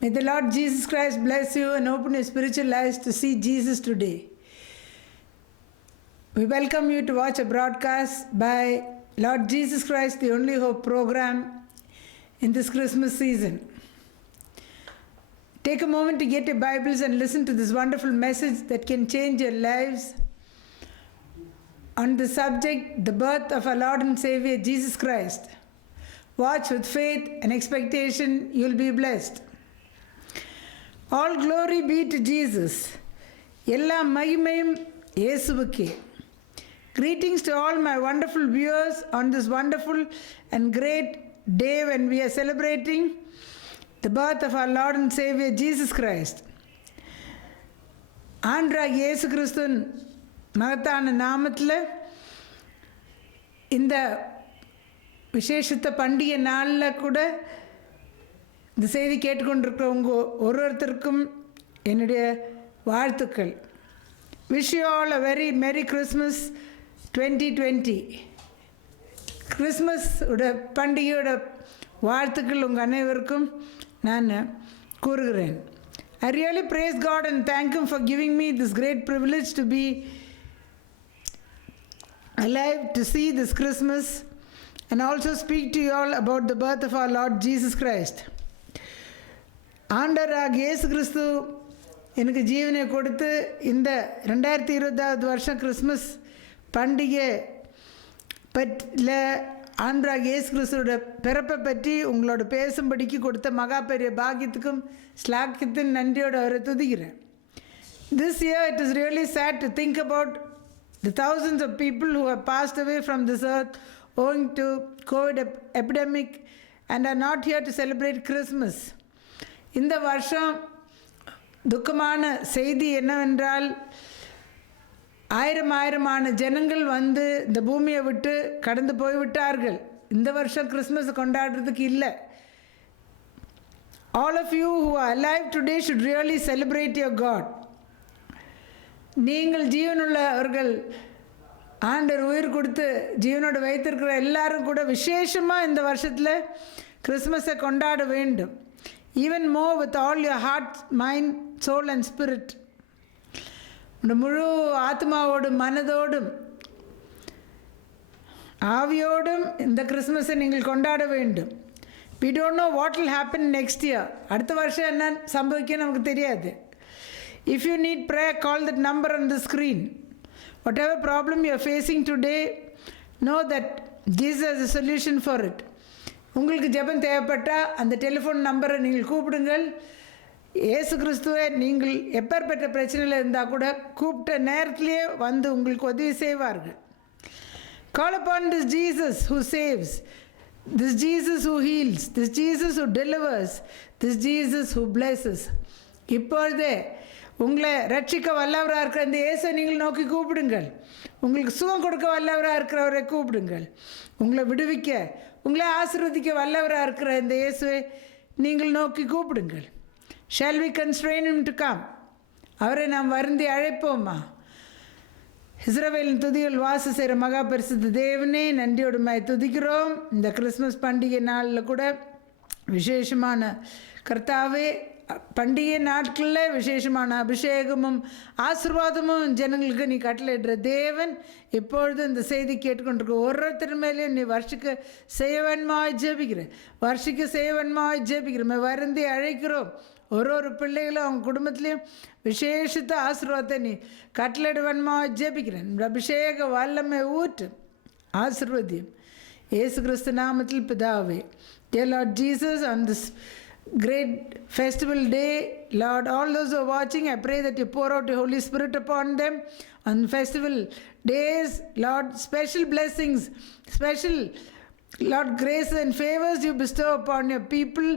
May the Lord Jesus Christ bless you and open your spiritual eyes to see Jesus today. We welcome you to watch a broadcast by Lord Jesus Christ, the Only Hope program in this Christmas season. Take a moment to get your Bibles and listen to this wonderful message that can change your lives on the subject, the birth of our Lord and Savior Jesus Christ. Watch with faith and expectation, you'll be blessed. All glory be to Jesus. எல்லா மகிமையும் இயேசுவுக்கே. Greetings to all my wonderful viewers on this wonderful and great day when we are celebrating the birth of our Lord and Savior Jesus Christ. ஆண்டவராகிய இயேசு கிறிஸ்துவின் மகத்தான நாமத்தில் இந்த விசேஷத்த பண்டிகை நாளில் கூட இந்த செய்தி கேட்டுக்கொண்டிருக்கிறவங்க ஒருத்தருக்கும் என்னுடைய வாழ்த்துக்கள். Wish you all a very merry Christmas 2020. Christmas பண்டிகையோட வாழ்த்துக்கள் உங்கள் அனைவருக்கும் நான் கூறுகிறேன். I really praise God and thank Him for giving me this great privilege to be alive to see this Christmas and also speak to you all about the birth of our Lord Jesus Christ. ஆண்டவராகிய இயேசு கிறிஸ்து எனக்கு ஜீவனை கொடுத்து இந்த 2020 வருஷம் Christmas பண்டிகை பற்றியில் ஆண்டவராகிய இயேசு கிறிஸ்துவோட பிறப்பை பற்றி உங்களோட பேசும்படிக்கு கொடுத்த மகா பெரிய பாக்கியத்துக்கும் ஸ்லாக்கியத்தின் நன்றியோடு அவரை துதிக்கிறேன். This year it is really sad to think about the thousands of people who have passed away from this earth owing to COVID epidemic and are not here to celebrate Christmas. இந்த வருஷம் துக்கமான செய்தி என்னவென்றால் ஆயிரமான ஜனங்கள் வந்து இந்த பூமியை விட்டு கடந்து போய்விட்டார்கள். இந்த வருஷம் கிறிஸ்மஸ் கொண்டாடுறதுக்கு இல்லை. All of you who are alive today should really celebrate your God. நீங்கள் ஜீவனுள்ளவர்கள், ஆண்டவர் உயிர் கொடுத்து ஜீவனோடு வைத்திருக்கிற எல்லாரும் கூட விசேஷமாக இந்த வருஷத்தில் கிறிஸ்மஸை கொண்டாட வேண்டும். Even more with all your heart, mind, soul and spirit. முழு ஆத்மாவோடும் மனதோடும் ஆவியோடும் இந்த கிறிஸ்மஸை நீங்கள் கொண்டாட வேண்டும். We don't know what will happen next year. அடுத்த வருஷம் என்ன சம்பவிக்கும் நமக்கு தெரியாது. If you need prayer, call that number on the screen. Whatever problem you are facing today, know that Jesus has a solution for it. உங்களுக்கு ஜெபம் தேவைப்பட்டால் அந்த டெலிஃபோன் நம்பரை நீங்கள் கூப்பிடுங்கள். இயேசு கிறிஸ்துவை நீங்கள் எப்பேற்பட்ட பிரச்சனையில் இருந்தால் கூட கூப்பிட்ட நேரத்திலேயே வந்து உங்களுக்கு உதவி செய்வார்கள். Call upon this Jesus who saves, this Jesus who heals, this Jesus who delivers, this Jesus who blesses. இப்பொழுதே உங்களை ரட்சிக்க வல்லவராக இருக்கிற இந்த இயேசுவை நீங்கள் நோக்கி கூப்பிடுங்கள். உங்களுக்கு சுகம் கொடுக்க வல்லவராக இருக்கிறவரை கூப்பிடுங்கள். உங்களை விடுவிக்க, உங்களை ஆசீர்வதிக்க வல்லவராக இருக்கிற இந்த இயேசுவை நீங்கள் நோக்கி கூப்பிடுங்கள். Shall we constrain him to come? அவரை நாம் வருந்தி அழைப்போமா? இஸ்ரவேலின் துதிகள் வாசம் செய்கிற மகா பரிசுத்த தேவனே, நன்றியோடுமாய் துதிக்கிறோம். இந்த கிறிஸ்மஸ் பண்டிகை நாளில் கூட விசேஷமான கர்த்தாவே, பண்டிகை நாட்களில் விசேஷமான அபிஷேகமும் ஆசீர்வாதமும் ஜனங்களுக்கு நீ கட்டளையிடுற தேவன், இப்பொழுது இந்த செய்தி கேட்டுக்கொண்டிருக்க ஒருத்தர் மேலேயும் நீ வருஷிக்க செய்வன்மாய் ஜெபிக்கிறேன். வருஷிக்க செய்வன்மாய் ஜெபிக்கிறோம். வருந்தி அழைக்கிறோம். ஒரு பிள்ளைகளும் அவங்க குடும்பத்துலேயும் விசேஷத்த ஆசீர்வாதத்தை நீ கட்டளையிடுவன்மாய் ஜெபிக்கிறேன். அபிஷேக வல்லமை ஊற்று, ஆசீர்வதியும் இயேசு கிறிஸ்து நாமத்தில் பிதாவே. Dear Lord Jesus, on this great festival day, Lord, all those who are watching, I pray that you pour out your Holy Spirit upon them on festival days. Lord, special blessings, special, Lord, grace and favors you bestow upon your people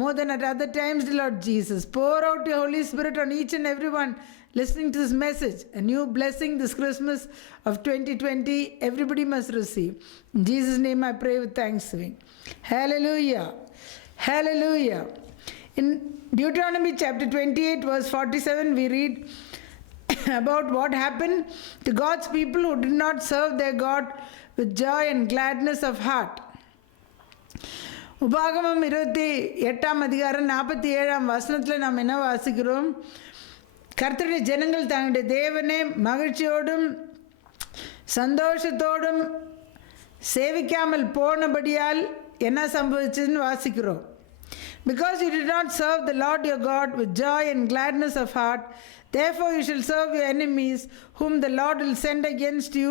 more than at other times, Lord Jesus. Pour out your Holy Spirit on each and everyone listening to this message. A new blessing this Christmas of 2020 everybody must receive. In Jesus' name I pray with thanksgiving. Hallelujah. Hallelujah. In Deuteronomy chapter 28 verse 47 we read about what happened to God's people who did not serve their God with joy and gladness of heart. உபாகமம் 28:47 நாம் என்ன வாசிக்கிறோம்? கர்த்தருடைய ஜனங்கள் தங்களுடைய தேவனை மகிழ்ச்சியோடும் சந்தோஷத்தோடும் சேவிக்காமல் போனபடியால் என்ன சம்பவிச்சதுன்னு வாசிக்கிறோம். Because you did not serve the Lord your God with joy and gladness of heart, therefore you shall serve your enemies, whom the Lord will send against you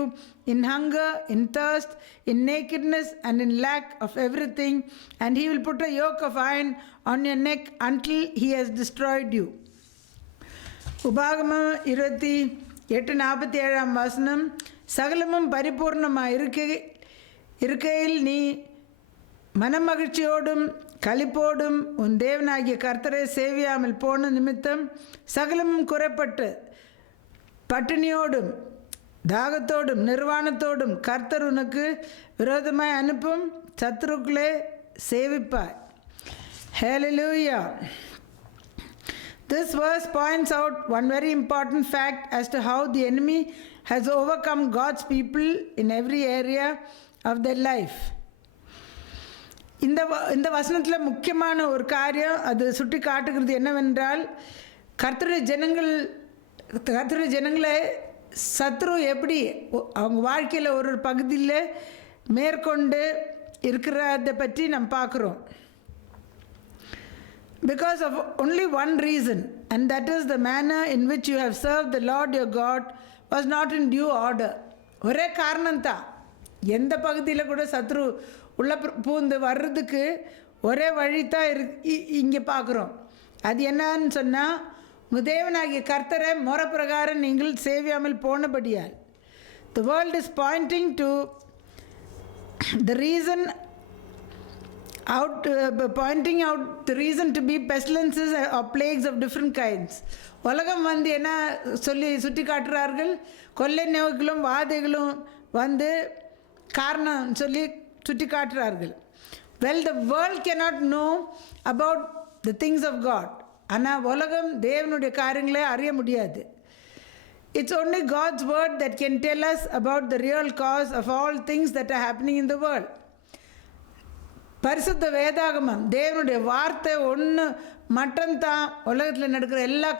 in hunger, in thirst, in nakedness, and in lack of everything, and he will put a yoke of iron on your neck until he has destroyed you. உபாகமம் 28:47 சகலமும் பரிபூர்ணமாக இருக்கையில் நீ மனமகிழ்ச்சியோடும் களிப்போடும் உன் தேவனாகிய கர்த்தரை சேவியாமல் போன நிமித்தம் சகலமும் குறைப்பட்டு பட்டினியோடும் தாகத்தோடும் நிர்வாணத்தோடும் கர்த்தர் உனக்கு விரோதமாய் அனுப்பும் சத்துருக்களை சேவிப்பாய். ஹல்லேலூயா. This verse points out one very important fact as to how the enemy has overcome God's people in every area of their life. இந்த வசனத்தில் முக்கியமான ஒரு காரியம் அது சுட்டி காட்டுகிறது என்னவென்றால், கர்த்தருடைய ஜனங்களை சத்ரு எப்படி அவங்க வாழ்க்கையில் ஒரு பகுதியில் மேற்கொண்டு இருக்கிறத பற்றி நம்ம பார்க்குறோம். Because of only one reason, and that is the manner in which you have served the Lord your God was not in due order. ஒரே காரணம்தான். எந்த பகுதியில் கூட சத்ரு உள்ள பூந்து வர்றதுக்கு ஒரே வழி தான் இங்கே பார்க்குறோம். அது என்னன்னு சொன்னால், உங்கள் தேவனாகிய கர்த்தரை முறைப்பிரகாரம் நீங்கள் சேவியாமல் போனபடியால். The world is pointing to the reason pointing out the reason to be pestilences or plagues of different kinds. உலகம் என்ன சுட்டி காட்டுறார்கள்? கொள்ளை நோய்களும் வாதைகளும் காரணம் சொல்லி சுட்டி காட்டுறார்கள். Well, the world cannot know about the things of God. ஆனால் உலகம் தேவனுடைய காரியங்களை அறிய முடியாது. It's only God's word that can tell us about the real cause of all things that are happening in the world. பரிசுத்த வேதாகமம் தேவனுடைய வார்த்தை ஒன்று மட்டும்தான் உலகத்தில் நடக்கிற எல்லா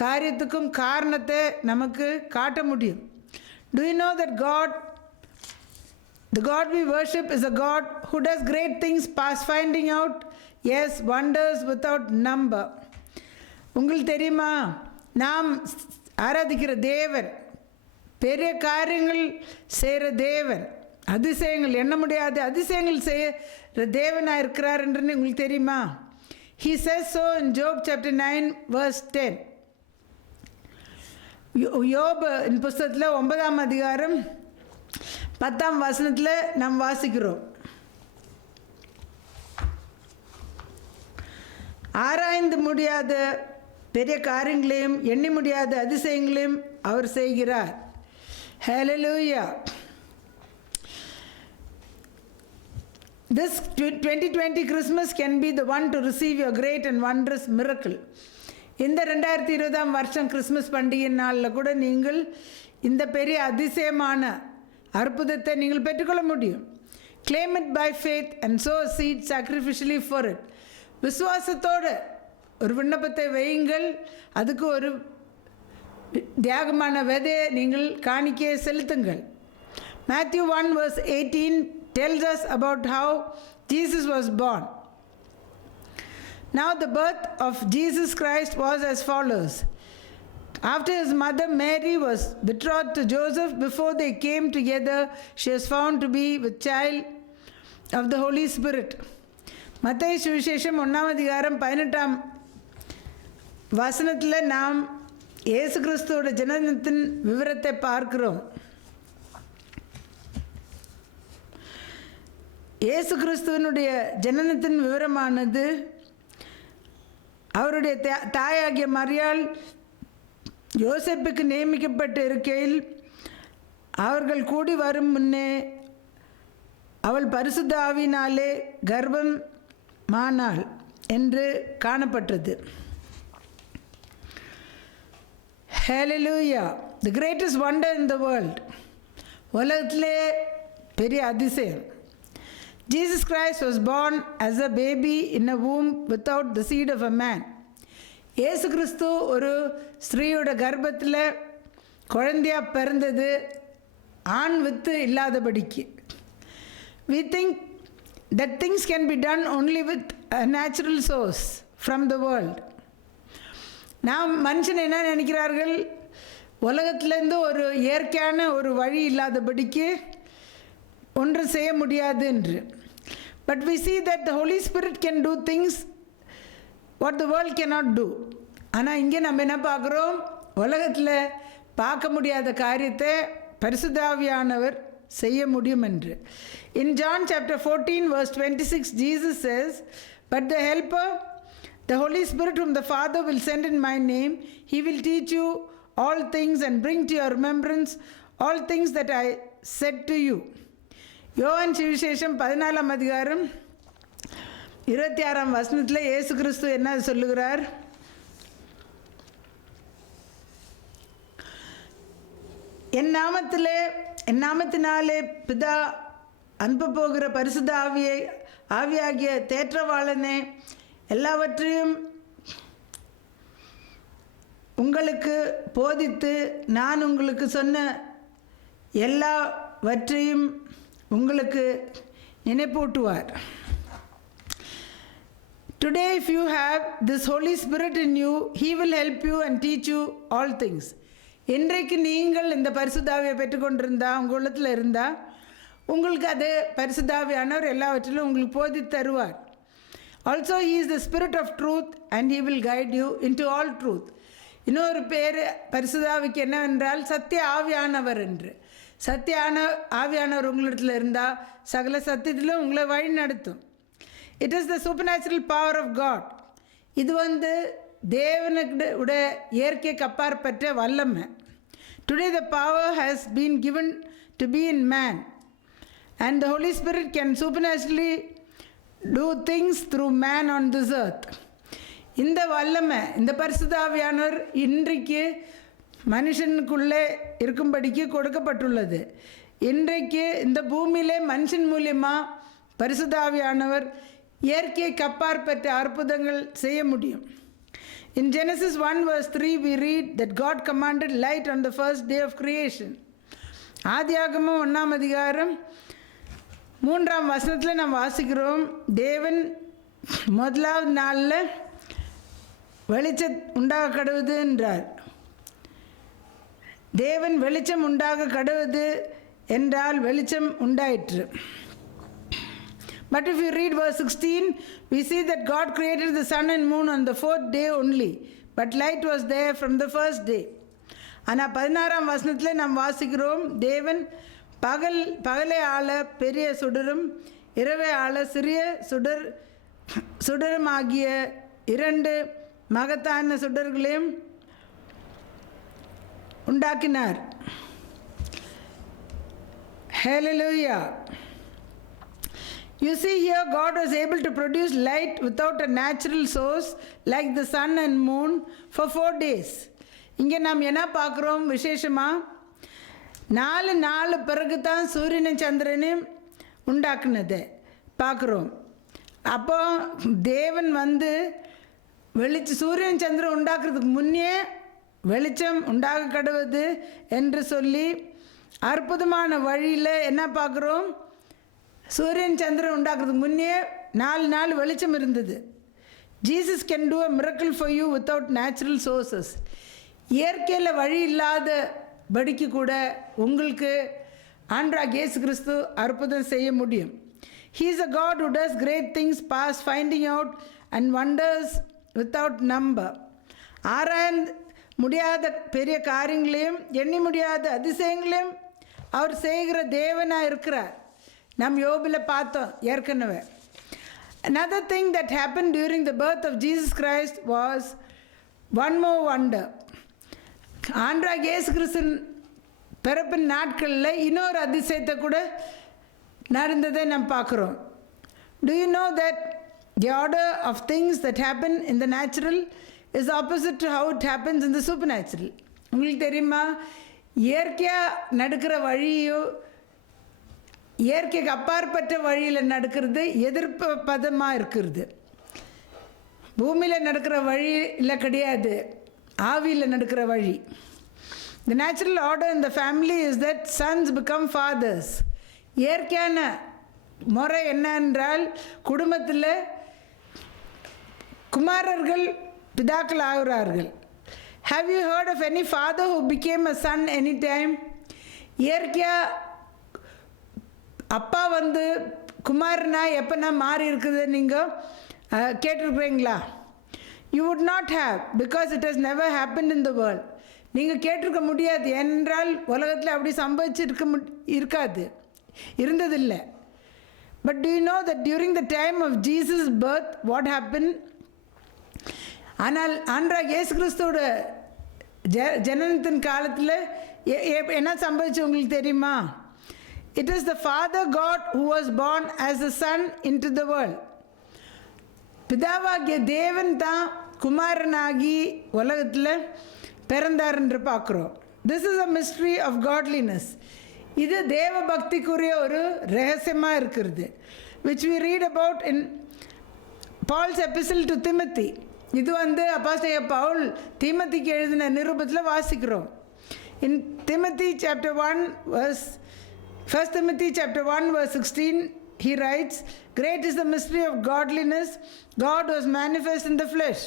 காரியத்துக்கும் காரணத்தை நமக்கு காட்ட முடியும். Do you know that the God we worship is a God who does great things past finding out, yes, wonders without number. உங்களுக்கு தெரியுமா, நாம் ஆராதிக்கிற தேவன் பெரிய காரியங்கள் செய்கிற தேவன், அதிசயங்கள் எண்ண முடியாத அதிசயங்கள் செய்கிற தேவனாக இருக்கிறார் என்று உங்களுக்கு தெரியுமா? He says so in Job chapter 9 verse 10. யோபு புஸ்தகத்தில் 9ஆம் அதிகாரம் 10ஆம் வசனத்தில் நாம் வாசிக்கிறோம். ஆராய்ந்து முடியாத பெரிய காரியங்களையும் எண்ணி முடியாத அதிசயங்களையும் அவர் செய்கிறார். ஹல்லேலூயா. This 2020 Christmas can be the one to receive your great and wondrous miracle. இந்த 2020ஆம் வருஷம் கிறிஸ்மஸ் பண்டிகை நாளில் கூட நீங்கள் இந்த பெரிய அதிசயமான அற்புதத்தை நீங்கள் பெற்றுக்கொள்ள முடியும். Claim it by faith and sow a seed sacrificially for it. விசுவாசத்தோடு ஒரு விண்ணப்பத்தை வையுங்கள், அதுக்கு ஒரு தியாகமான விதையை நீங்கள் காணிக்கையை செலுத்துங்கள். Matthew 1 verse 18 tells us about how Jesus was born. Now the birth of Jesus Christ was as follows. After his mother Mary was betrothed to Joseph, before they came together, she was found to be with child of the Holy Spirit. மத்தேயு சுவிசேஷம் 1ஆம் அதிகாரம் 18ஆம் வசனத்தில் நாம் இயேசு கிறிஸ்துவோட ஜனனத்தின் விவரத்தை பார்க்கிறோம். இயேசு கிறிஸ்துவனுடைய ஜனனத்தின் விவரமானது அவருடைய தாயாகிய மரியாள் யோசேப்புக்கு நியமிக்கப்பட்டு இருக்கையில் அவர்கள் கூடி வரும் முன்னே அவள் பரிசுத்த ஆவியினாலே கர்ப்பம் மானாள் என்று காணப்பட்டது. Hallelujah. The greatest wonder in the world. உலகத்திலே பெரிய அதிசயம். Jesus Christ was born as a baby in a womb without the seed of a man. இயேசு கிறிஸ்து ஒரு ஸ்திரீயோட கர்ப்பத்தில் குழந்தையா பிறந்தது ஆண் வித்து இல்லாதபடிக்கு. We think that things can be done only with a natural source from the world. நாம் மனுஷன் என்ன நினைக்கிறார்கள், உலகத்திலேருந்து ஒரு இயற்கையான ஒரு வழி இல்லாதபடிக்கு ஒன்று செய்ய முடியாது என்று. But we see that the Holy Spirit can do things what the world cannot do. ஆனால் இங்கே நம்ம என்ன பார்க்குறோம், உலகத்தில் பார்க்க முடியாத காரியத்தை பரிசுத்த ஆவியானவர் செய்ய முடியும் என்று. In John chapter 14 verse 26 Jesus says, "But the helper, the Holy Spirit whom the Father will send in my name, he will teach you all things and bring to your remembrance all things that I said to you." யோவான் சுவிசேஷம் 14ஆம் அதிகாரம் 26ஆம் வசனத்தில் இயேசு கிறிஸ்து என்ன சொல்லுகிறார், என் நாமத்தினாலே பிதா அனுப்ப போகிற பரிசுத்த ஆவியாகிய தேற்றவாளனே எல்லாவற்றையும் உங்களுக்கு போதித்து நான் உங்களுக்கு சொன்ன எல்லாவற்றையும் உங்களுக்கு நினைப்பூட்டுவார். Today if you have this Holy Spirit in you, he will help you and teach you all things. இன்றைக்கு நீங்கள் இந்த பரிசுத்த ஆவியை பெற்றுக்கொண்டிருந்தா, உங்கள் உள்ளத்தில் இருந்தால் உங்களுக்கு அது பரிசுத்த ஆவியானவர் எல்லாவற்றிலும் உங்களுக்கு போதித்து தருவார். Also he is the Spirit of truth and he will guide you into all truth. இன்னொரு பேர் பரிசுத்த ஆவிக்கு என்னவென்றால் சத்திய ஆவியானவர் என்று. சத்திய ஆவியானவர் உங்களிடத்தில் இருந்தால் சகல சத்தியத்திலும் உங்களை வழி நடத்தும். It is the supernatural power of God. இது தேவனுடைய இயற்கைக்கு அப்பாற்பட்ட வல்லமை. Today the power has been given to be in man and the Holy Spirit can supernaturally do things through man on this earth. இந்த வல்லமை, இந்த பரிசுத்த ஆவியானவர் இன்றைக்கு மனுஷனுக்குள்ளே இருக்கும்படிக்கு கொடுக்கப்பட்டுள்ளது. இன்றைக்கு இந்த பூமியிலே மனுஷன் மூலியமாக பரிசுத்த ஆவியானவர் இயற்கைக்கு அப்பாற்பட்ட அற்புதங்கள் செய்ய முடியும். In Genesis 1 verse 3 we read that God commanded light on the first day of creation. ஆதியாகமம் 1ஆம் அதிகாரம் 3ஆம் வசனத்தில் நாம் வாசிக்கிறோம், தேவன் முதலாவது நாளில் வெளிச்சம் உண்டாக கடவுது என்றார். தேவன் வெளிச்சம் உண்டாக கடவுது என்றால் வெளிச்சம் உண்டாயிற்று. But if you read verse 16, we see that God created the sun and moon on the 4th day only, but light was there from the first day. ஆனால் 16ஆம் வசனத்தில் நாம் வாசிக்கிறோம், தேவன் பகலை ஆள பெரிய சுடரும் இரவை ஆள சிறிய சுடரும் ஆகிய 2 மகத்தான சுடர்களையும் உண்டாக்கினார். Hallelujah. You see here God was able to produce light without a natural source like the sun and moon for 4 days. இங்கே நாம் என்ன பார்க்குறோம், விசேஷமாக 4 நாள் பிறகு தான் சூரியனும் சந்திரனையும் உண்டாக்குனதை பார்க்குறோம். அப்போ தேவன் சூரியன் சந்திரன் உண்டாக்குறதுக்கு முன்னே வெளிச்சம் உண்டாக கடவுது என்று சொல்லி அற்புதமான வழியில் என்ன பார்க்குறோம், சூரியன் சந்திரன் உண்டாக்குறதுக்கு முன்னே 4 நாள் வெளிச்சம் இருந்தது. Jesus can do a miracle for you without natural sources. இயற்கையில் வழி இல்லாத படிக்கு கூட உங்களுக்கு ஆண்டவராகிய இயேசு கிறிஸ்து அற்புதம் செய்ய முடியும். He is a God who does great things past finding out and wonders without number. ஆராய்ந்து முடியாத பெரிய காரியங்களையும் எண்ணி முடியாத அதிசயங்களையும் அவர் செய்கிற தேவனாக இருக்கிறார். நாம் யோபில் பார்த்தோம் ஏற்கனவே. Another thing that happened during the birth of Jesus Christ was one more wonder. ஆண்டவராகிய இயேசு கிறிஸ்துவின் பிறப்பின் நாட்களில் இன்னொரு அதிசயத்தை கூட நடந்ததை நாம் பார்க்குறோம். Do you know that the order of things that happen in the natural is opposite to how it happens in the supernatural? உங்களுக்கு தெரியுமா, இயற்கையாக நடக்கிற வழியோ இயற்கைக்கு அப்பாற்பட்ட வழியில் நடக்கிறது, எதிர்ப்பதமாக இருக்கிறது. பூமியில் நடக்கிற வழியில் கிடையாது, ஆவியில் நடக்கிற வழி. The natural order in the family is that sons become fathers. இயற்கையான முறை என்னென்றால் குடும்பத்தில் குமாரர்கள் பிதாக்கள் ஆகிறார்கள். Have you heard of any father who became a son anytime? இயற்கையாக அப்பா வந்து குமாரனா எப்போனா மாறி இருக்குது நீங்கள் கேட்டிருக்கிறீங்களா? You would not have, because it has never happened in the world. நீங்கள் கேட்டிருக்க முடியாது, என்றால் உலகத்தில் அப்படி இருக்காது, இருந்ததில்லை. But do you know that during the time of Jesus' birth, what happened? ஆனால் ஆண்டவராகிய இயேசு கிறிஸ்துவோட ஜனனத்தின் காலத்தில் என்ன சம்பவிச்சு உங்களுக்கு தெரியுமா? It is the Father God who was born as a son into the world. பிதாவாகிய தேவன் தான் குமாரனாகி உலகத்தில் பிறந்தார் என்று பார்க்குறோம். This is a mystery of godliness. இது தேவ பக்திக்குரிய ஒரு ரகசியமாக இருக்கிறது, which we read about in Paul's epistle to Timothy. இது வந்து அப்போஸ்தலனாகிய பவுல் தீமோத்தேயுக்கு எழுதின நிருபத்தில் வாசிக்கிறோம். In Timothy chapter 1 verse 1 Timothy chapter 1 verse 16, he writes, "Great is the mystery of godliness. God was manifest in the flesh."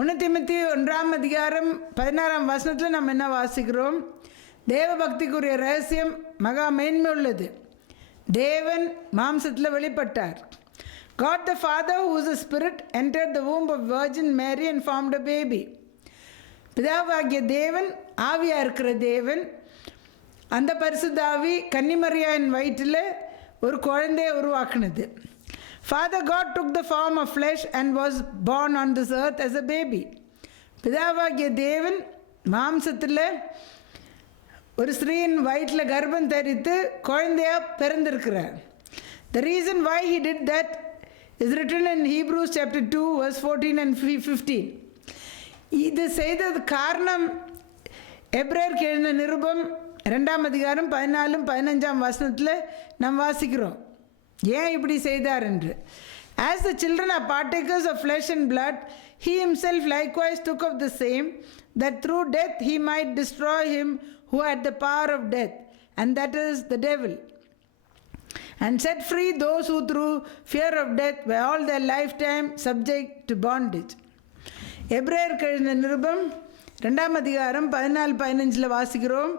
1 Timothy 1:16 நம்ம என்ன வாசிக்கிறோம்? தேவ பக்திக்குரிய ரகசியம் மகா மேன்மை உள்ளது. தேவன் மாம்சத்தில் வெளிப்பட்டார். God the Father, who is a spirit, entered the womb of Virgin Mary and formed a baby. பிதாவாகிய தேவன் ஆவியாக இருக்கிற தேவன், அந்த பரிசுத்த ஆவி கன்னிமரியாவின் வயிற்றில் ஒரு குழந்தையை உருவாக்குனது. Father God took the form of flesh and was born on this earth as a baby. பிதாவாகிய தேவன் மாம்சத்தில் ஒரு ஸ்திரீயின் வயிற்றில் கர்ப்பம் தரித்து குழந்தையாக பிறந்திருக்கிறார். The reason why he did that is written in Hebrews chapter 2 verse 14 and 15. இது செய்தது காரணம் எபிரேயருக்கு எழுதின நிருபம் 2:14-15 நாம் வாசிக்கிறோம். ஏன் இப்படி செய்தார் என்று. As the children are partakers of flesh and blood, he himself likewise took of the same, that through death he might destroy him who had the power of death, and that is the devil, and set free those who through fear of death were all their lifetime subject to bondage. எபிரேயருக்கு எழுதின நிருபம் 2:14-15 வாசிக்கிறோம்.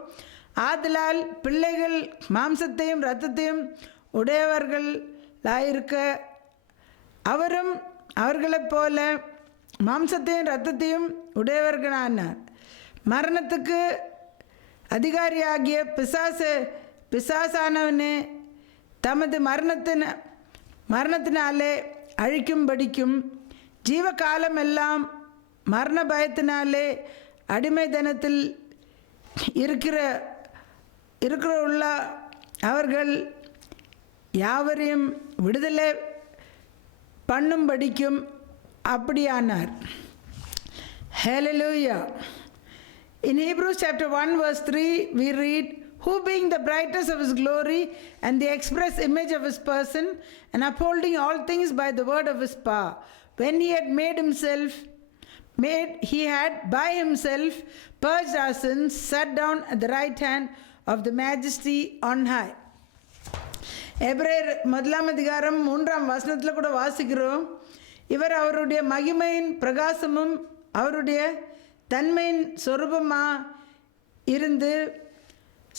ஆதலால் பிள்ளைகள் மாம்சத்தையும் இரத்தத்தையும் உடையவர்களாயிருக்க அவரும் அவர்களைப் போல மாம்சத்தையும் இரத்தத்தையும் உடையவர்களானார். மரணத்துக்கு அதிகாரியாகிய பிசாசானவனே தமது மரணத்தினாலே அழிக்கும்படிக்கும் ஜீவகாலம் எல்லாம் மரண பயத்தினாலே அடிமைத்தனத்தில் இருக்கிற அவர்கள் யாவரையும் விடுதலை பண்ணும்படிக்கும் அப்படியானார். Hallelujah. In Hebrews chapter 1 verse 3 we read, "Who being the brightness of his glory and the express image of his person, and upholding all things by the word of his power, when he had by himself purged our sins, sat down at the right hand of the majesty on high." எபிரேயர் 1:3 கூட வாசிக்கிறோம். இவர் அவருடைய மகிமையின் பிரகாசமும் அவருடைய தன்மையின் சொரூபமாக இருந்து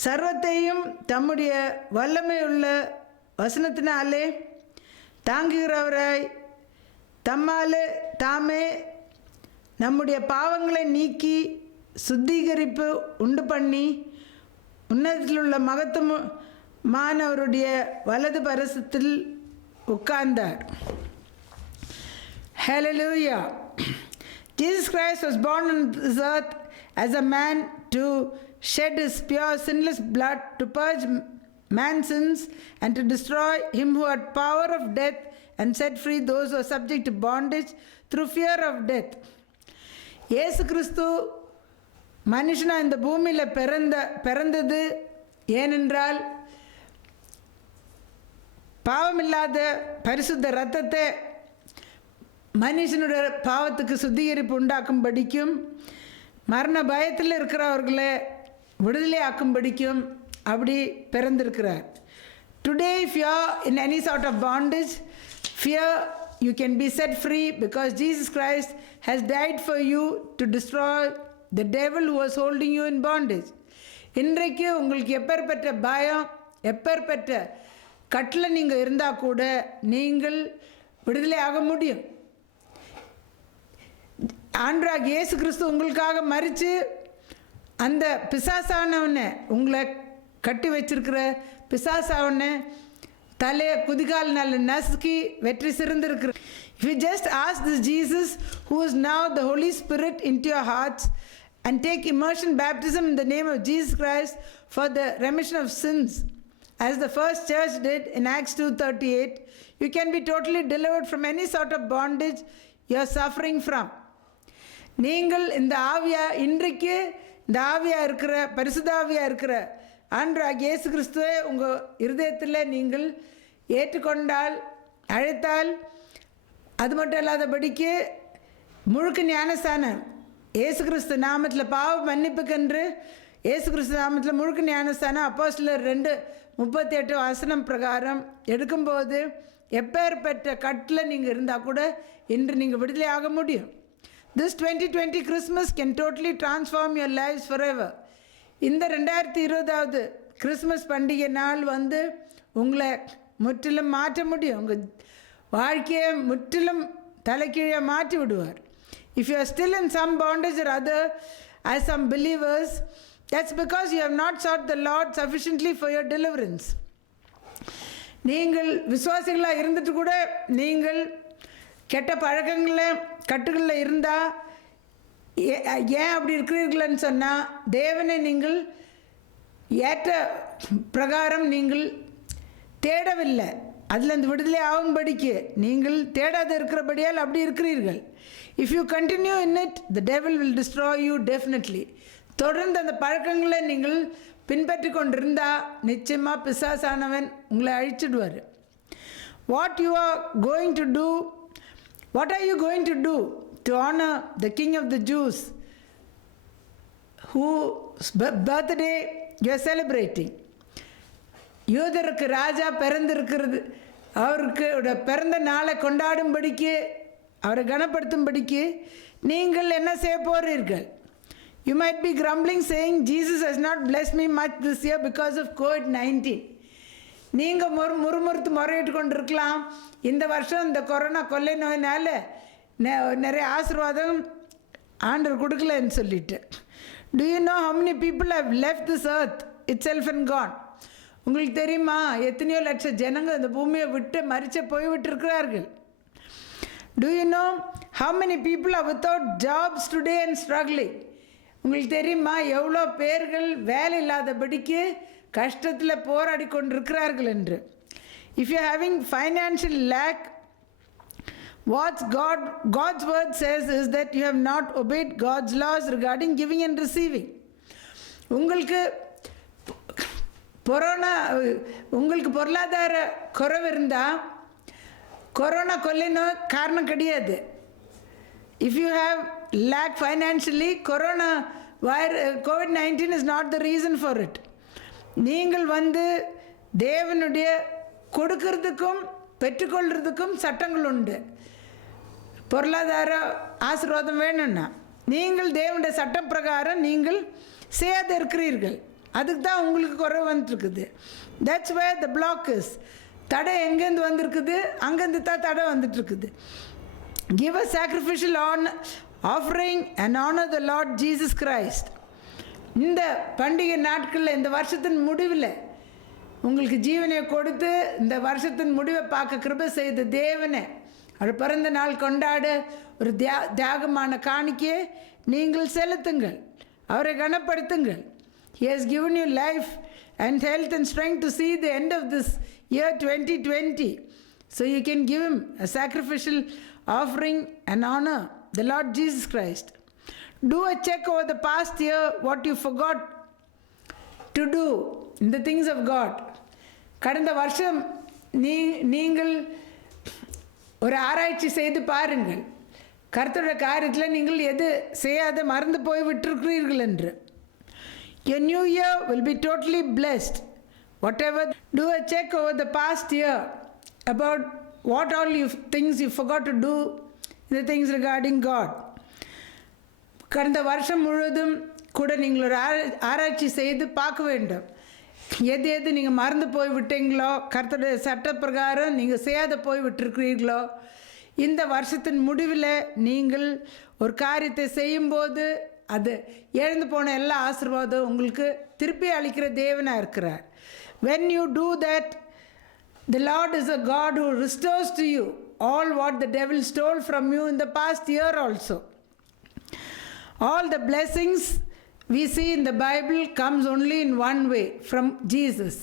சர்வத்தையும் தம்முடைய வல்லமையுள்ள வசனத்தினாலே தாங்குகிறவராய் தாமே நம்முடைய பாவங்களை நீக்கி சுத்திகரிப்பு உண்டு பண்ணி உன்னதத்திலுள்ள மகத்துவமானவருடைய வலது பரிசத்தில் உட்கார்ந்தார். Hallelujah. Jesus Christ was born on this earth as a man to shed his pure sinless blood to purge man's sins and to destroy him who had power of death and set free those who are subject to bondage through fear of death. இயேசு கிறிஸ்து மனுஷனா இந்த பூமியில் பிறந்தது ஏனென்றால் பாவமில்லாத பரிசுத்த இரத்தத்தை மனுஷனுடைய பாவத்துக்கு சுத்திகரிப்பு உண்டாக்கும்படிக்கும் மரண பயத்தில் இருக்கிறவர்களை விடுதலை ஆக்கும்படிக்கும் அப்படி பிறந்திருக்கிறார். Today if you are in any sort of bondage, fear, you can be set free because Jesus Christ has died for you to destroy the devil who was holding you in bondage. இன்றைக்கு உங்களுக்கு எப்பேற்பட்ட பயம், எப்பேற்பட்ட கட்டில் நீங்கள் இருந்தால் கூட நீங்கள் விடுதலை ஆக முடியும். ஆண்டவராகிய இயேசு கிறிஸ்து உங்களுக்காக மரித்து அந்த பிசாசானவனை, உங்களை கட்டி வச்சிருக்கிற பிசாசாவனை தலையை குதிகால்னால நசுக்கி வெற்றி சிறந்திருக்கிற. If you just ask this Jesus who is now the Holy Spirit into your hearts and take immersion baptism in the name of Jesus Christ for the remission of sins, as the first church did in Acts 2:38, you can be totally delivered from any sort of bondage you are suffering from. நீங்கள் இந்த ஆவியா, இன்றைக்கு இந்த ஆவியாக இருக்கிற பரிசுத்தாவியாக இருக்கிற ஆண்டவராகிய இயேசு கிறிஸ்துவை உங்கள் இருதயத்தில் நீங்கள் ஏற்றுக்கொண்டால், அழைத்தால், அது மட்டும் இல்லாதபடிக்கு முழுக்க ஞானஸ்தானம் இயேசு கிறிஸ்து நாமத்தில் பாவ மன்னிப்புக்கென்று இயேசு கிறிஸ்து நாமத்தில் முழுக்க ஞானஸ்தானம் அப்போஸ்தலர் 2:38 வசனம் பிரகாரம் எடுக்கும்போது எப்பேற்பட்ட கட்டில் நீங்கள் இருந்தால் கூட இன்று நீங்கள் விடுதலை ஆக முடியும். This 2020 Christmas can totally transform your lives forever. இந்த 2020 கிறிஸ்மஸ் பண்டிகை நாள் உங்களை முற்றிலும் மாற்ற முடியும். உங்கள் வாழ்க்கையை முற்றிலும் தலைக்கீழே மாற்றி விடுவார். If you are still in some bondage or other as some believers, that's because you have not sought the Lord sufficiently for your deliverance. நீங்கள் விசுவாசிகளாக இருந்துட்டு கூட நீங்கள் கெட்ட பழக்கங்களில் கட்டுகளில் இருந்தால், ஏன் அப்படி இருக்கிறீர்கள்னு சொன்னால், தேவனை நீங்கள் ஏற்ற பிரகாரம் நீங்கள் தேடவில்லை. அதில் அந்த விடுதலை ஆகும்படிக்கு நீங்கள் தேடாத இருக்கிறபடியால் அப்படி இருக்கிறீர்கள். If you continue in it, the devil will destroy you definitely. தொடர்ந்து அந்த பழக்கங்களை நீங்கள் பின்பற்றி கொண்டிருந்தால் நிச்சயமாக பிசாசானவன் உங்களை அழிச்சிடுவார். What you are going to do, what are you going to do to honor the King of the Jews whose birthday you are celebrating? யூதருக்கு ராஜா பிறந்திருக்கிறது, அவருக்கு பிறந்த நாளை கொண்டாடும்படிக்கு, அவரை கனப்படுத்தும்படிக்கு நீங்கள் என்ன செய்ய போகிறீர்கள்? You might be grumbling saying Jesus has not blessed me much this year because of COVID-19. நீங்கள் முறுமுறுத்து முறையிட்டு கொண்டு இருக்கலாம், இந்த வருஷம் இந்த கொரோனா கொள்ளை நோயினால் நிறைய ஆசீர்வாதம் ஆண்டவர் கொடுக்கலன்னு சொல்லிட்டு. Do you know how many people have left this earth itself and gone? உங்களுக்கு தெரியுமா எத்தனையோ லட்சம் ஜனங்கள் இந்த பூமியை விட்டு மரிச்ச போய்விட்டு இருக்கிறார்கள். Do you know how many people are without jobs today and struggling? உங்களுக்கு தெரியுமா எவ்வளோ பேர்கள் வேலை இல்லாதபடிக்கு கஷ்டத்தில் போராடி கொண்டிருக்கிறார்கள் என்று. If you are having financial lack, what God's word says is that you have not obeyed God's laws regarding giving and receiving. உங்களுக்கு பொருளாதார குறைவு இருந்தால் கொரோனா கொள்ளை நோய் காரணம் கிடையாது. If you have lack financially, COVID-19 is not the reason for it. நீங்கள் தேவனுடைய கொடுக்கறதுக்கும் பெற்றுக்கொள்கிறதுக்கும் சட்டங்கள் உண்டு. பொருளாதார ஆசீர்வாதம் வேணும்னா நீங்கள் தேவனுடைய சட்டம் பிரகாரம் நீங்கள் செய்யாத இருக்கிறீர்கள், அதுக்கு தான் உங்களுக்கு குறைவு வந்துட்டுருக்குது. That's where the block is. தடை எங்கேருந்து வந்திருக்குது, அங்கேருந்து தான் தடை வந்துட்டுருக்குது. Give a sacrificial offering and honour the Lord Jesus Christ. இந்த பண்டிகை நாட்களில், இந்த வருஷத்தின் முடிவில் உங்களுக்கு ஜீவனை கொடுத்து இந்த வருஷத்தின் முடிவை பார்க்க கிருபை செய்த தேவனை அவர் பிறந்த நாள் கொண்டாட ஒரு தியாகமான காணிக்கையை நீங்கள் செலுத்துங்கள், அவரை கனப்படுத்துங்கள். He has given you life and health and strength to see the end of this year 2020. So you can give him a sacrificial offering and honor the Lord Jesus Christ. Do a check over the past year, what you forgot to do in the things of God. கடந்த வருஷம் நீங்கள் ஒரு ஆராய்ச்சி செய்து பாருங்கள், கர்த்தருடைய காரியத்தில் நீங்கள் எது செய்யாத மறந்து போய் விட்டிருக்கிறீர்கள் என்று. Your new year will be totally blessed. Whatever, do a check over the past year about what all things you forgot to do, the things regarding God. கடந்த வருஷம் முழுவதும் கூட நீங்கள் ஒரு ஆராய்ச்சி செய்து பார்க்க வேண்டும். எது எது நீங்கள் மறந்து போய் விட்டீங்களோ, கர்த்தருடைய சட்ட பிரகாரம் நீங்கள் செய்யாத போய் விட்டுருக்கிறீர்களோ, இந்த வருஷத்தின் முடிவில் நீங்கள் ஒரு காரியத்தை செய்யும்போது அது எழுந்து போன எல்லா ஆசீர்வாதம் உங்களுக்கு திருப்பி அளிக்கிற தேவனாக இருக்கிறார். When you do that, the Lord is a God who restores to you all what the devil stole from you in the past year also. All the blessings we see in the Bible comes only in one way, from Jesus.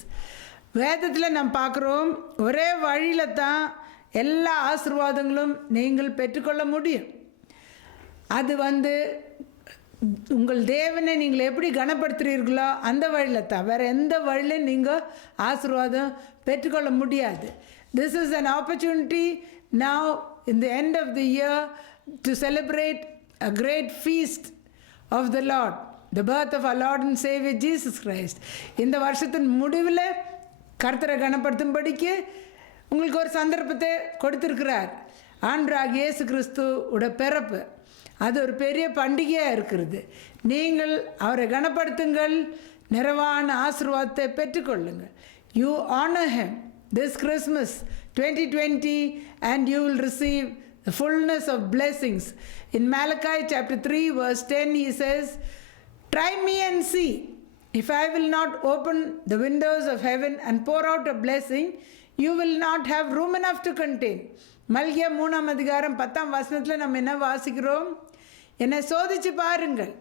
வேதத்தில் நாம் பார்க்குறோம், ஒரே வழியில் தான் எல்லா ஆசீர்வாதங்களும் நீங்கள் பெற்றுக்கொள்ள முடியும். அது உங்கள் தேவனை நீங்கள் எப்படி கனப்படுத்துகிறீர்களோ அந்த வழியில் தான், வேறு எந்த வழியிலும் நீங்கள் ஆசீர்வாதம் பெற்றுக்கொள்ள முடியாது. This is an opportunity now in the end of the year to celebrate a great feast of the Lord, the birth of our Lord and Savior Jesus Christ. இந்த வருஷத்தின் முடிவில் கர்த்தரை கனப்படுத்தும்படிக்கு உங்களுக்கு ஒரு சந்தர்ப்பத்தை கொடுத்திருக்கிறார். ஆண்டவராகிய இயேசு கிறிஸ்துவோட பிறப்பு அது ஒரு பெரிய பண்டிகையாக இருக்கிறது. நீங்கள் அவரை கனப்படுத்துங்கள், நிறைவான ஆசீர்வாதத்தை பெற்றுக்கொள்ளுங்கள். You honor him this Christmas 2020 and you will receive the fullness of blessings. In Malachi chapter 3 verse 10 he says, "Try me and see if I will not open the windows of heaven and pour out a blessing, you will not have room enough to contain." மல்கியா 3ஆம் அதிகாரம் 10ஆம் வசனத்தில் நம்ம என்ன வாசிக்கிறோம்? என்னை சோதிச்சு பாருங்கள்,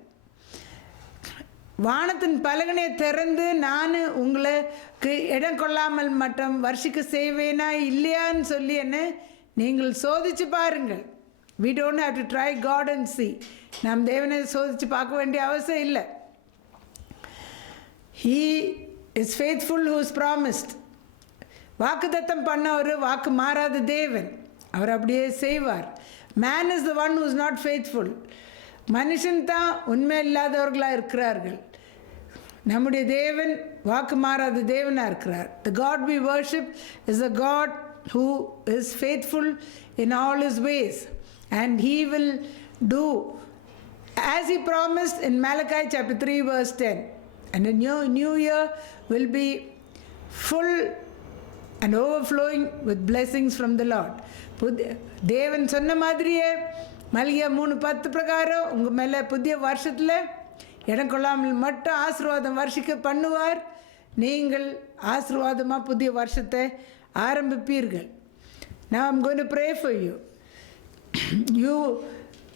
வானத்தின் பலகனை திறந்து நான் உங்களுக்கு இடம் கொள்ளாமல் மட்டும் வருஷிக்க செய்வேனா இல்லையான்னு சொல்லி என்ன நீங்கள் சோதிச்சு பாருங்கள். We don't have to try God and see. நாம் தேவனை சோதிச்சு பார்க்க வேண்டிய அவசியம் இல்லை. He is faithful who is promised. வாக்குத்தத்தம் பண்ணவர் வாக்கு மாறாத தேவன், அவர் அப்படியே செய்வார். Man is the one who is not faithful. மனுஷன் தான் உண்மை இல்லாதவர்களாக இருக்கிறார்கள். நம்முடைய தேவன் வாக்கு மாறாத தேவனாக இருக்கிறார். The God we worship is a God who is faithful in all his ways, and he will do as he promised in Malachi chapter 3 verse 10. And the new year will be full and overflowing with blessings from the Lord. தேவன் சொன்ன மாதிரியே மல்கியா 3:10 பிரகாரம் உங்கள் மேலே புதிய வருஷத்தில் இடம் கொள்ளாமல் மட்டும் ஆசீர்வாதம் வருஷிக்க பண்ணுவார். நீங்கள் ஆசீர்வாதமாக புதிய வருஷத்தை ஆரம்பிப்பீர்கள். Now I'm going to pray for you. You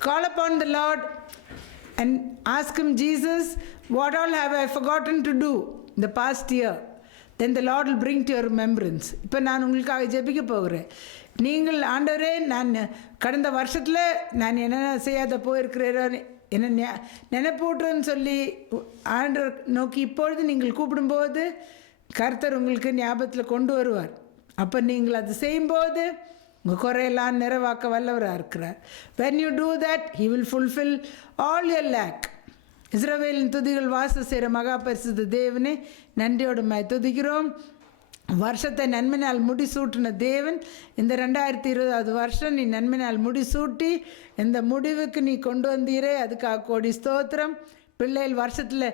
call upon the Lord and ask him, Jesus, what all have I forgotten to do in the past year? Then the Lord will bring to your remembrance. இப்போ நான் உங்களுக்காக ஜெபிக்க போகிறேன். நீங்கள் ஆண்டவரே, நான் கடந்த வருஷத்தில் நான் என்னென்ன செய்யாத போயிருக்கிறேரோ என்ன நினைப்பூட்டுன்னு சொல்லி ஆண்டவர் நோக்கி இப்பொழுது நீங்கள் கூப்பிடும்போது கர்த்தர் உங்களுக்கு ஞாபகத்தில் கொண்டு வருவார். அப்போ நீங்கள் அது செய்யும்போது உங்கள் குறையெல்லாம் நிறைவாக்க வல்லவராக இருக்கிறார். When you do that, he will fulfill all your lack. இஸ்ரவேலின் துதிகள் வாசம் செய்கிற மகா பரிசுத்த தேவனே, நன்றியோடு துதிக்கிறோம். வருஷத்தை நன்மைனால் முடிசூட்டின தேவன், இந்த 2020 வருஷம் நீ நன்மைனால் முடிசூட்டி இந்த முடிவுக்கு நீ கொண்டு வந்தீரே, அதுக்காக கோடி ஸ்தோத்திரம். பிள்ளைகள் வருஷத்தில்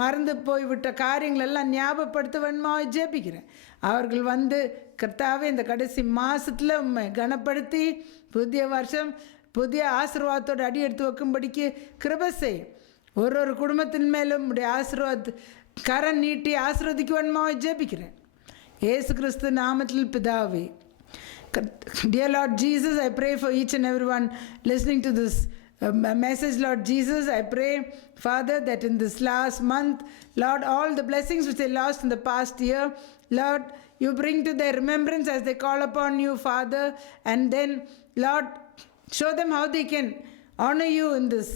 மறந்து போய்விட்ட காரியங்களெல்லாம் ஞாபகப்படுத்த வேணுமா ஜெபிக்கிறேன். அவர்கள் கர்த்தாவே இந்த கடைசி மாதத்தில் உண்மை கனப்படுத்தி புதிய வருஷம் புதிய ஆசீர்வாதத்தோடு அடி எடுத்து வைக்கும்படிக்கு கிருபை செய்யும். ஒரு குடும்பத்தின் மேலும் உடைய கரம் நீட்டி ஆசீர்வதிக்க வேணுமா ஜெபிக்கிறேன். இயேசு கிறிஸ்து நாமத்தில் பிதாவே. Dear Lord Jesus, I pray for each and everyone listening to this message. Lord Jesus, I pray, Father, that in this last month, Lord, all the blessings which they lost in the past year, Lord, you bring to their remembrance as they call upon you, Father, and then, Lord, show them how they can honor you in this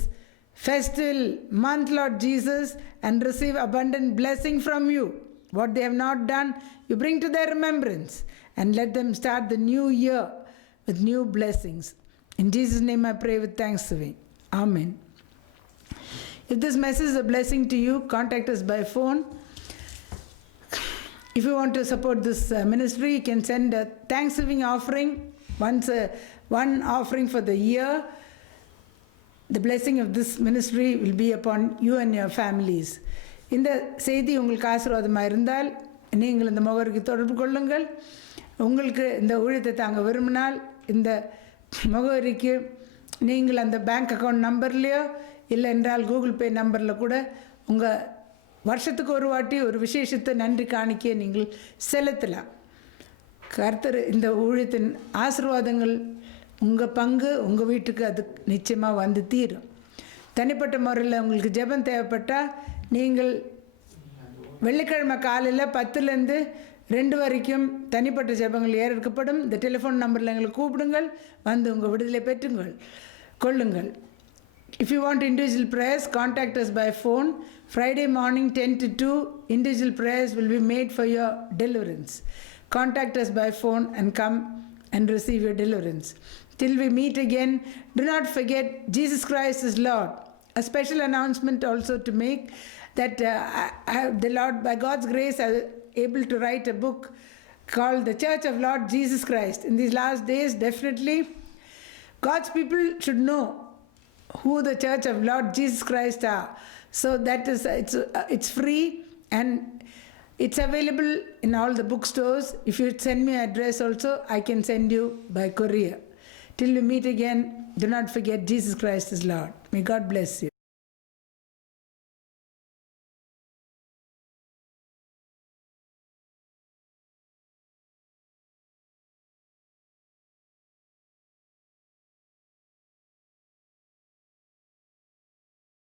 festival month, Lord Jesus, and receive abundant blessing from you. What they have not done, you bring to their remembrance. And let them start the new year with new blessings. In Jesus' name I pray with thanksgiving. Amen. If this message is a blessing to you, contact us by phone. If you want to support this ministry, you can send a Thanksgiving offering. One offering for the year. The blessing of this ministry will be upon you and your families. இந்த செய்தி உங்களுக்கு ஆசீர்வாதமாக இருந்தால் நீங்கள் இந்த முகவரிக்கு தொடர்பு கொள்ளுங்கள். உங்களுக்கு இந்த ஊழியத்தை தாங்க விரும்பினால் இந்த முகவரிக்கு நீங்கள் அந்த பேங்க் அக்கௌண்ட் நம்பர்லேயோ இல்லை என்றால் கூகுள் பே நம்பரில் கூட உங்கள் வருஷத்துக்கு ஒரு வாட்டி ஒரு விசேஷத்தை நன்றி காணிக்க நீங்கள் செலுத்தலாம். கர்த்தர் இந்த ஊழியத்தின் ஆசீர்வாதங்கள் உங்கள் பங்கு உங்கள் வீட்டுக்கு அது நிச்சயமாக வந்து தீரும். தனிப்பட்ட முறையில் உங்களுக்கு ஜெபம் தேவைப்பட்டால் நீங்கள் வெள்ளிக்கிழமை காலையில் 10லேருந்து 2 வரைக்கும் தனிப்பட்ட ஜெபங்கள் ஏற்கப்படும். இந்த டெலிஃபோன் நம்பரில் எங்களை கூப்பிடுங்கள், வந்து உங்கள் விடுதலை கொள்ளுங்கள். If you want individual prayers, contact us by phone. Friday morning 10 to 2, individual prayers will be made for your deliverance. Contact us by phone and come and receive your deliverance. Till we meet again, do not forget Jesus Christ is Lord. A special announcement also to make that the Lord, by God's grace, I was able to write a book called The Church of Lord Jesus Christ. In these last days, definitely, God's people should know who the Church of Lord Jesus Christ are. So that is, it's free and it's available in all the bookstores. If you send me an address also, I can send you by courier. Till we meet again, do not forget Jesus Christ is Lord. May God bless you.